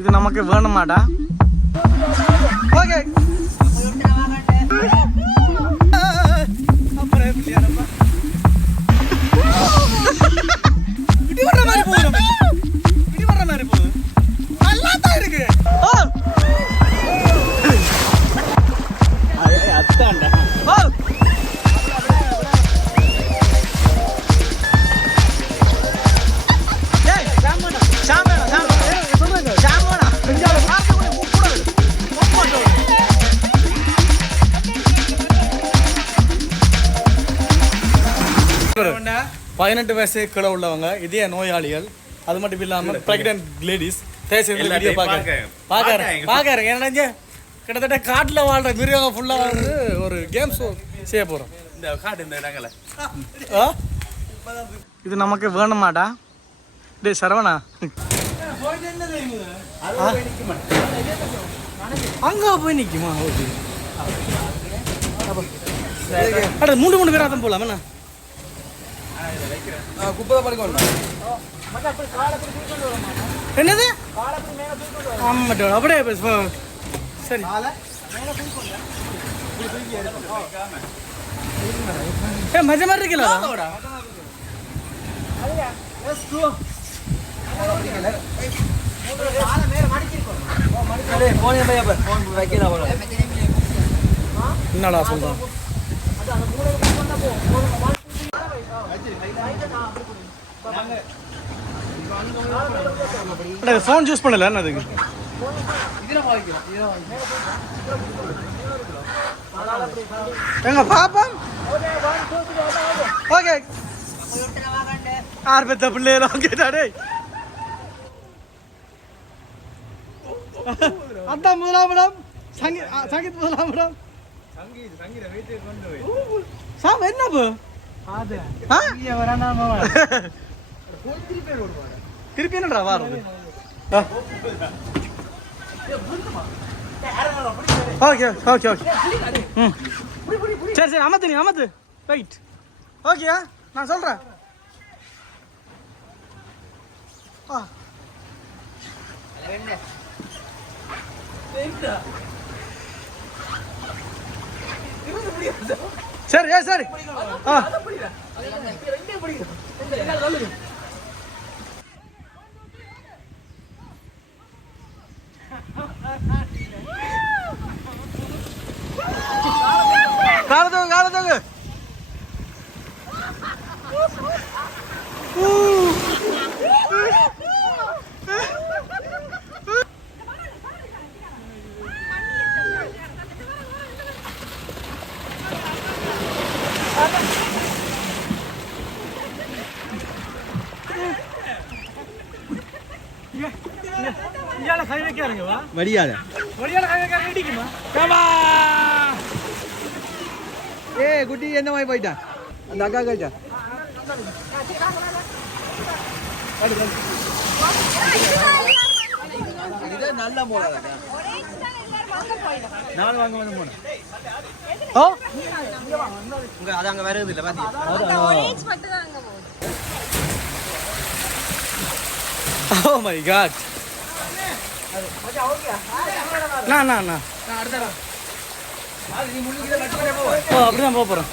இது நமக்கு வேணுமாடா? ஓகே இடி வர்ற மாதிரி போகுது. இடி வர்ற மாதிரி போகுது. நல்லா தான் இருக்கு. அத்தாண்டா. பதினெட்டு வயசு கீழே உள்ளவங்க, இதே நோயாளிகள், அது மட்டும் இல்லாமல் ப்ரெக்னென்ட் லேடிஸ் வீடியோ பார்க்கறேன். ஏன்னா கிட்டத்தட்ட காட்டில் வாழ்கிற மிருகங்க ஃபுல்லாக வந்து ஒரு கேம் ஷோ செய்ய போகிறோம். இந்த காட்டு இந்த இடங்களை இது நமக்கு வேணுமாடா? டே சரவணா, அங்கே போய் நிற்குமா? ஓகே, அட மூணு பேராக தான் போகலாமா? என்னது ஆமாம் அப்படியே சரி. ஏ மஜா மாதிரி இருக்கல. என்னடா சொல்றான்? ஃபோன் யூஸ் பண்ணல அதுக்கு. எங்க பாப்பா ஓகே ஆறு பெத்த பிள்ளைலாம் கேட்டாடே. அதான் முதலாம் மேடம். சங்கீத் முதலாம் மேடம். சாப் என்ன போ திருப்பி என்னடா வாரம்? ஓகே ஓகே ஓகே ம் சரி சரி அமத்து நீ அமத்து ரைட் ஓகே நான் சொல்கிறேன். சரி சரி காலத்தோங்க கை வைக்காருங்கவா வடியால கை வைக்காரு இடிக்குமா? ஏ குட்டி என்ன மாதிரி போயிட்டா அந்த அக்கா கேட்டா நல்ல மோட நான் வாங்க வந்து போனேன். ஓ உங்க அது அங்க வரது இல்ல பாத்தீங்க. ஓ மை காட் நான் அப்படிதான் போக போறோம்.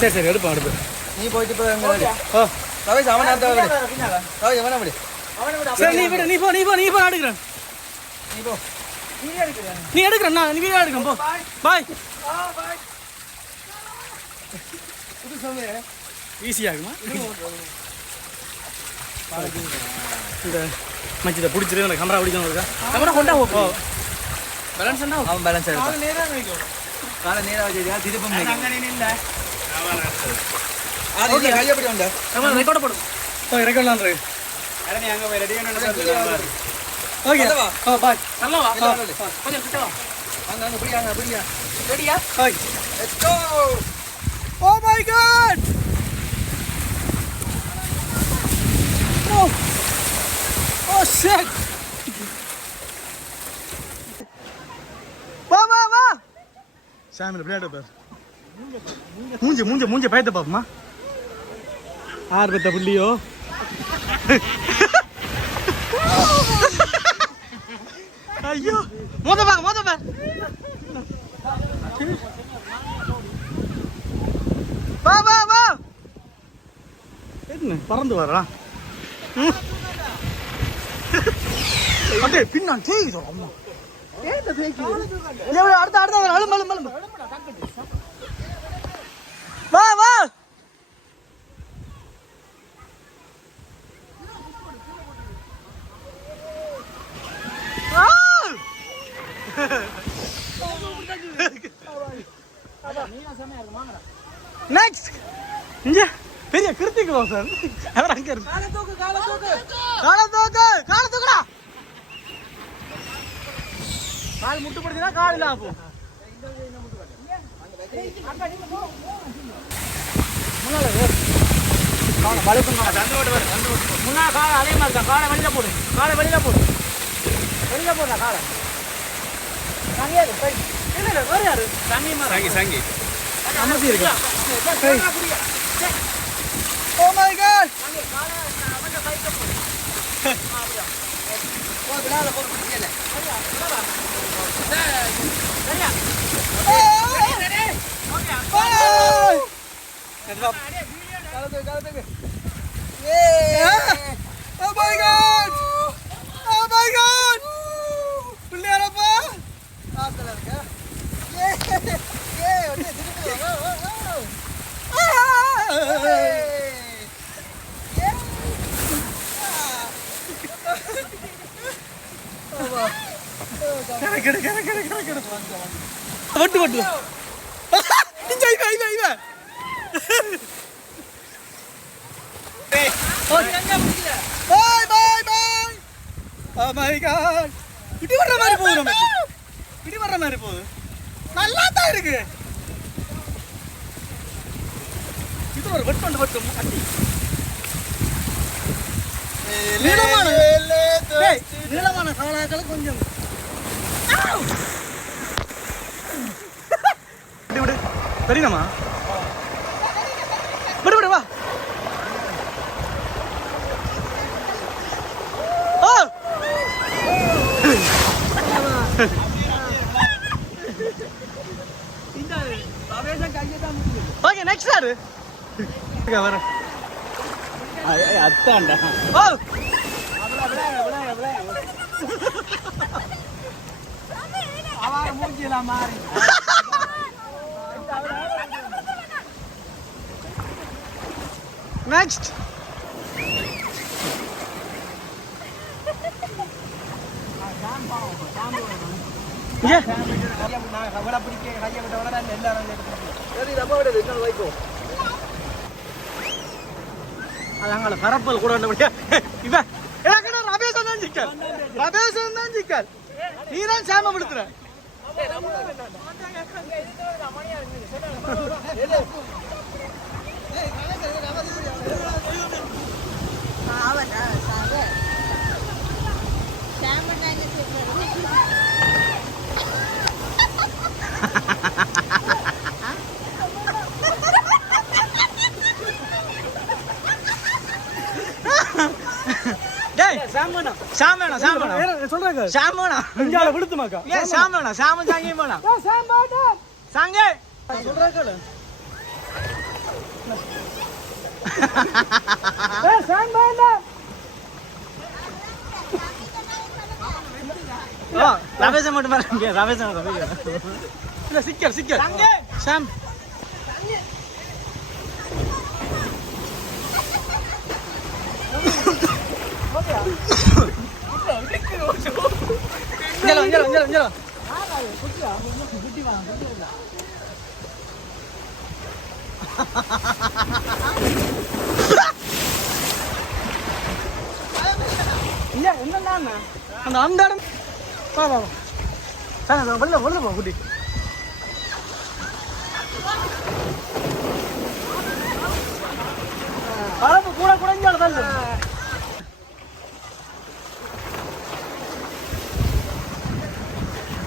சரி சரி எடுப்போம் அடுப்பு. நீ போயிட்டு சரி நீ விடு நீ போ நான் எடுக்கிறேன். நீ எடுக்கிறேன் நான் நீ எடுக்கிறேன் போ பாய். ஈஸியாகுமா இந்த மச்சித பிடிச்சிருக்கு. எனக்கு கேமரா பிடிக்கணும் இருக்கா? கேமரா கொண்டா போ பேலன்ஸ் என்ன அவன் பேலன்ஸ் காலை நேரா வச்சியா திருப்பம் இல்ல அது கைய அப்படி வந்தா நம்ம ரெக்கார்ட் போடு. ஓ ரெக்கார்ட்லாம் இருக்கு. அட நீ அங்க போய் ரெடி பண்ணனும். ஓகே ஓ பாய் நல்லா வா கொஞ்சம் கிட்ட வா. அங்க புடியா ரெடியா? Okay let's go. Oh my God oh oh shit வா சாமி பிளேட் பார் மூஞ்ச பயத்த பாப்போமா ஆர்வத்தை புள்ளியோ ஐயோ மோத பாக்க வா என்ன பறந்து வரா அப்படியே பின்னான் செய்யுதோ அம்மா அடுத்த அழும்பு வா நெக்ஸ்ட் இங்க பெரிய கிருத்திக்கு சார் அவர் அங்க இருக்கு கால தூக்குடா கால் முட்டு படுத்தினா கால் இல்ல அப்போ முன்னால கால பழுக்கும் கால அந்த ஓட்டு வர அந்த ஓட்டு முன்னா கால அதே மாதிரி தான் கால வெளியில போடு வெளியில போடா கால சங்கி இல்ல வேற யாரு சங்கி அமர்த்தி இருக்கு ஓ மை காட் கால அவன கைக்கு போடு அப்படியே ஓ விடால போடு இல்ல சரியா காலத்துக்கு oh my god பிள்ளையாரப்பா ஆத்துல இருக்க ஒண்ணே திருப்பி வட்டு இடி வர்ற மாதிரி போகுது நல்லா தான் இருக்கு இது ஒரு வெட்டு அட்டி நீளமான காலாக்கள் கொஞ்சம் விடு தெரியுமா விடு வா ஓகே நெக்ஸ்ட் யாரு வர அத்தாண்டா ஓ அவர மூஞ்சில மாறி நெக்ஸ்ட் ये बड़ा पिடிக்க கைய விட்ட உடனே எல்லாரும் சரி ரப்ப விடு இன்னொரு வைக்கோ அலங்கல பரப்பல் கூட வந்து இவ ஏகட ரபேசன் தான் ஜிக்கல் நீதான் சாம விடுதுற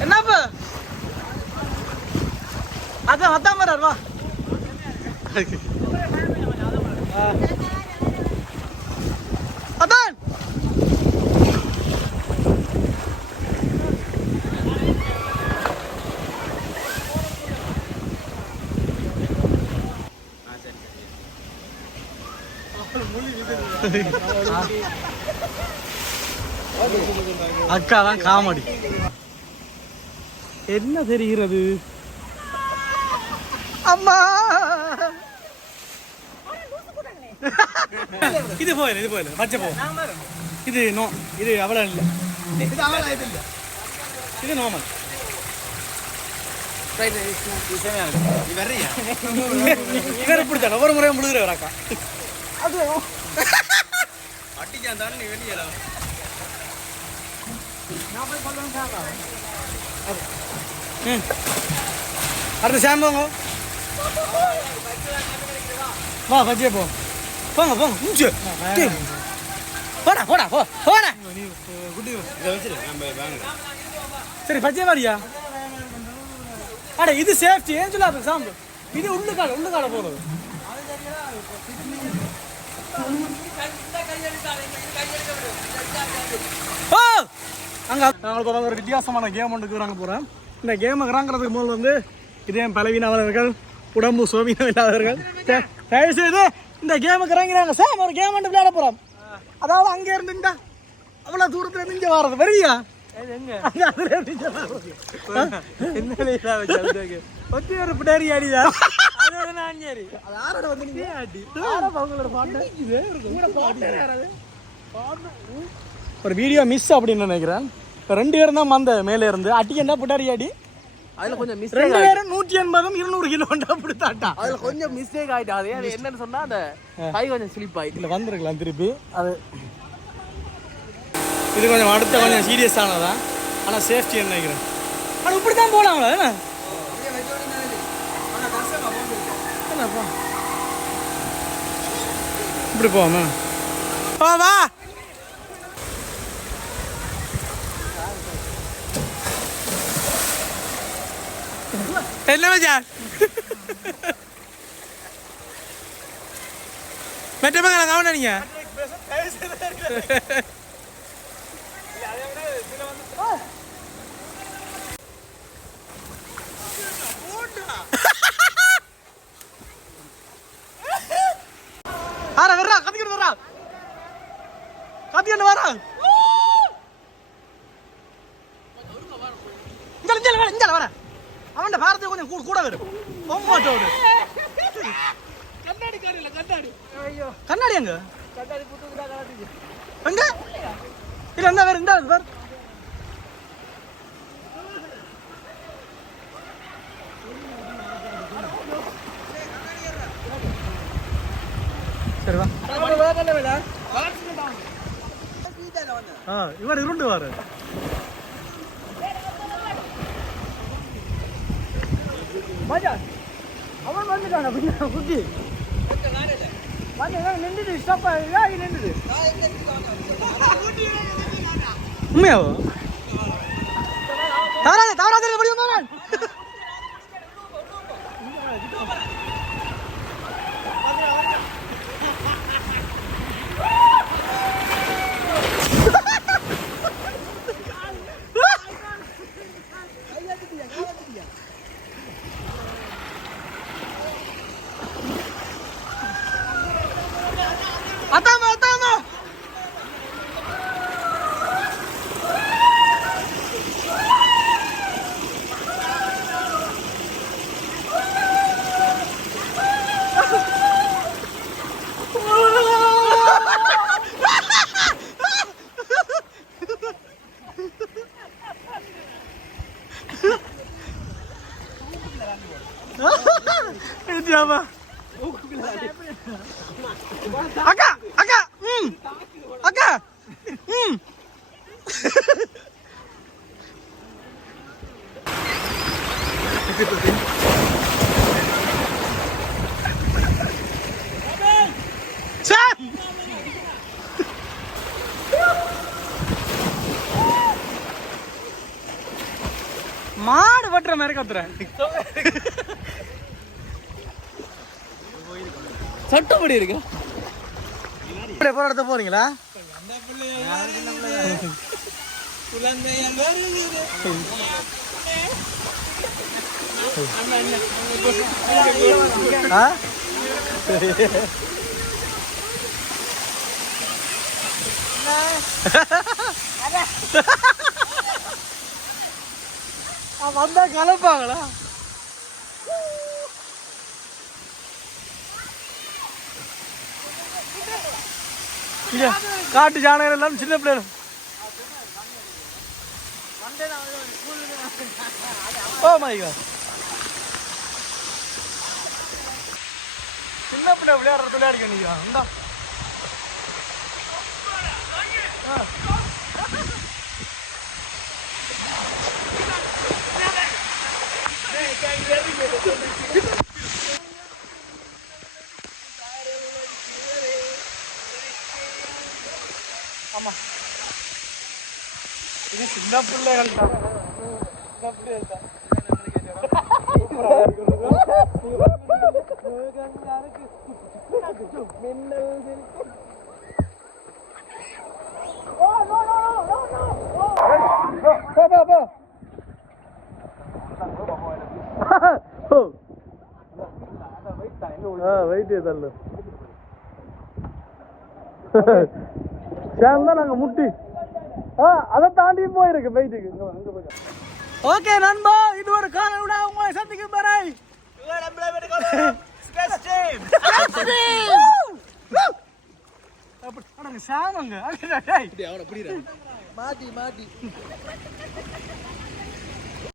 என்னப்பா அதான் வா அதான் அக்கா தான் காமெடி. என்ன தெரிகிறது அம்மா? இது போயில பச்சை போ. இது நோ, இது அவ்வளோ இல்லை, இது நார்மல். இவர் இப்படித்தான் ஒவ்வொரு முறையும் முழுகிறவர் அக்கா. அது அட்டிக்கான் தானே நீ வெளியே அடுத்த சாம்பங்க வா பஜ்ஜியே போ. போங்க போடா போடா. சரி பஜ்ஜியே வாடியா. அட இது சேஃப்டி ஏன் சொல்லாத சாம்பு. இது உள்ளுக்கால போறது. நாங்களுக்கு ஒரு வித்தியாசமான கேம் ஒன்றுக்கு இறங்க போகிறேன். இந்த கேம் இறங்குறதுக்கு முதல் வந்து இதே பலவீனவாதவர்கள், உடம்பு சோபீனம் இல்லாதவர்கள் தயவுசெய்து இந்த கேமுக்கு இறங்கினாங்க. சார் ஒரு கேம் ஒன்று விளையாட போகிறோம். அதாவது அங்கே இருந்துட்டா அவ்வளோ தூரத்தில் இருந்து இங்கே வர்றது வரியா ஒரு வீடியோ மிஸ் அப்படின்னு நினைக்கிறேன். இப்போ 2 பேரும் தான் வந்த மேலே இருந்து அட்டி என்ன புட்டாரி அடி. அதில் கொஞ்சம் மிஸ் 2 பேரும் 180 200 கிலோ அப்படித்தாட்டா. அதில் கொஞ்சம் மிஸ்டேக் ஆகிட்டு. அது என்னன்னு சொன்னால் அந்த கை கொஞ்சம் ஸ்லிப் ஆகிட்டு இல்லை வந்துருக்கலாம் திருப்பி. அது இது கொஞ்சம் அடுத்த கொஞ்சம் சீரியஸானதான். ஆனால் சேஃப்டி நினைக்கிறேன். ஆனால் இப்படி தான் போகலாங்களா என்ன என்னப்பா இப்படி போவோமா? வா என்ன மச்சான் மெட்ட மங்களம் கவனம் நீங்க கத்திக்கிட்டு வரா வர அவன் பாரத்தை கொஞ்சம் கூட வரும். கண்ணாடி அங்க எங்க இல்ல என்ன வேற இந்த வேற சரி வா. இவர் இருண்டு வாரு. அவன் வந்துட்டான குட்டி நின்றுது ஸ்டாப் நின்றுது உண்மையாவோ தவறாத முடியுமா? அக்கா அக்கா அக்கா மாடு பட்டுற மாதிரி கத்துறேன். சட்டப்படி இருக்கு இப்படி போராட்ட போறீங்களா வந்தா கலப்பாங்களா காட்டு ஜானகர் எல்லாம் சின்ன பிள்ளைகள் ஓ மை காட் சின்ன பிள்ளை விளையாடுற விளையாடிக்க நீங்க இந்தா ஆமா இது சின்ன பிள்ளைகள் தான் நாங்க முட்டி அதை தாண்டி போயிருக்கு வெயிட்டுக்கு ஓகே நண்பா இது ஒரு காலோட உங்களை சந்திக்கும் வரை சாமங்க மாட்டி